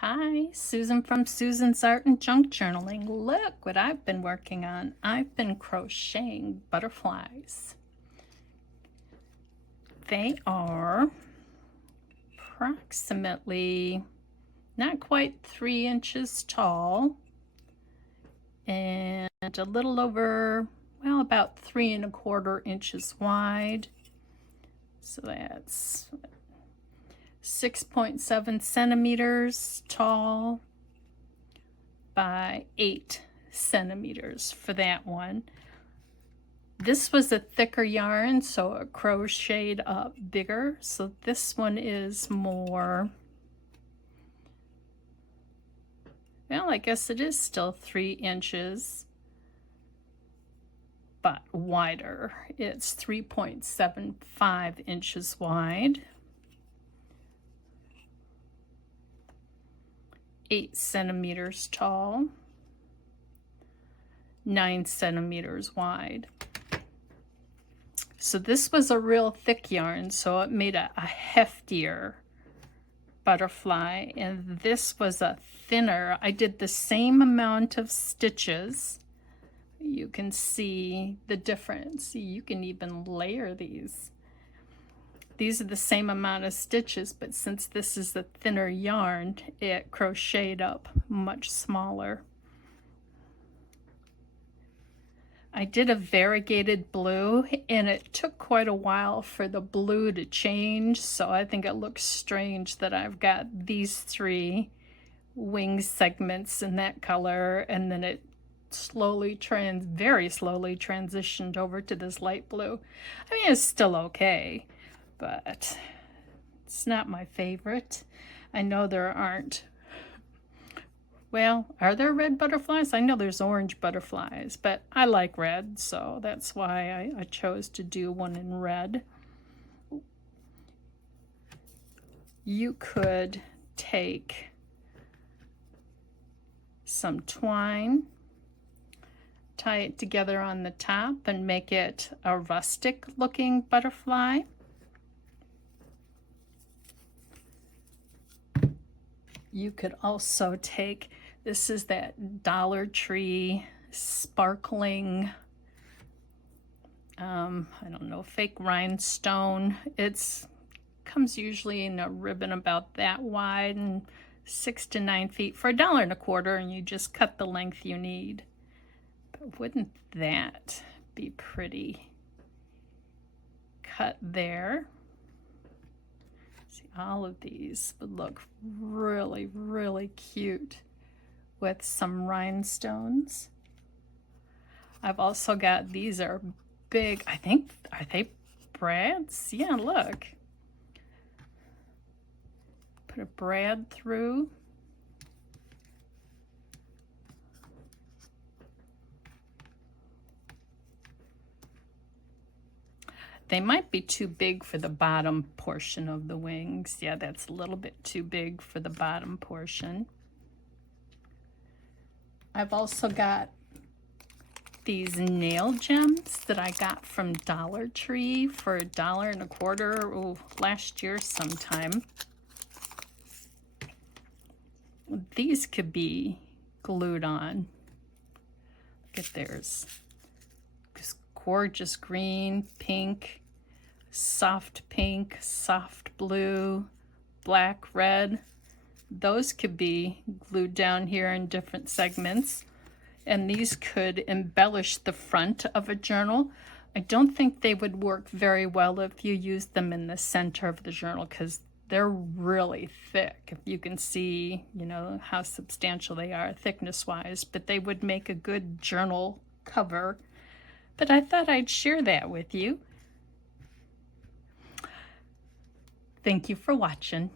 Hi, Susan from Susan's Art and Junk Journaling. Look what I've been working on. I've been crocheting butterflies. They are approximately not quite 3 inches tall and a little over, well, about 3¼ inches wide. So that's 6.7 centimeters tall by 8 centimeters for that one. This was a thicker yarn, so it crocheted up bigger. So this one is more, well, I guess it is still 3 inches, but wider. It's 3.75 inches wide. 8 centimeters tall, 9 centimeters wide. So this was a real thick yarn, so it made a heftier butterfly, and this was a thinner. I did the same amount of stitches. You can see the difference. You can even layer these. These are the same amount of stitches, but since this is a thinner yarn, it crocheted up much smaller. I did a variegated blue, and it took quite a while for the blue to change, so I think it looks strange that I've got these 3 wing segments in that color, and then it very slowly transitioned over to this light blue. I mean, it's still okay, but it's not my favorite. I know there aren't, well, are there red butterflies? I know there's orange butterflies, but I like red, so that's why I chose to do one in red. You could take some twine, tie it together on the top, and make it a rustic looking butterfly. You could also take, this is that Dollar Tree sparkling, I don't know, fake rhinestone. It's comes usually in a ribbon about that wide and 6 to 9 feet for $1.25, and you just cut the length you need. But wouldn't that be pretty? Cut there. See, all of these would look really, really cute with some rhinestones. I've also got, these are big, I think, are they brads? Yeah, look. Put a brad through. They might be too big for the bottom portion of the wings. Yeah, that's a little bit too big for the bottom portion. I've also got these nail gems that I got from Dollar Tree for $1.25 last year sometime. These could be glued on. Look at theirs. Gorgeous green, pink, soft blue, black, red. Those could be glued down here in different segments, and these could embellish the front of a journal. I don't think they would work very well if you used them in the center of the journal, because they're really thick. If you can see, you know, how substantial they are thickness-wise, but they would make a good journal cover. But I thought I'd share that with you. Thank you for watching.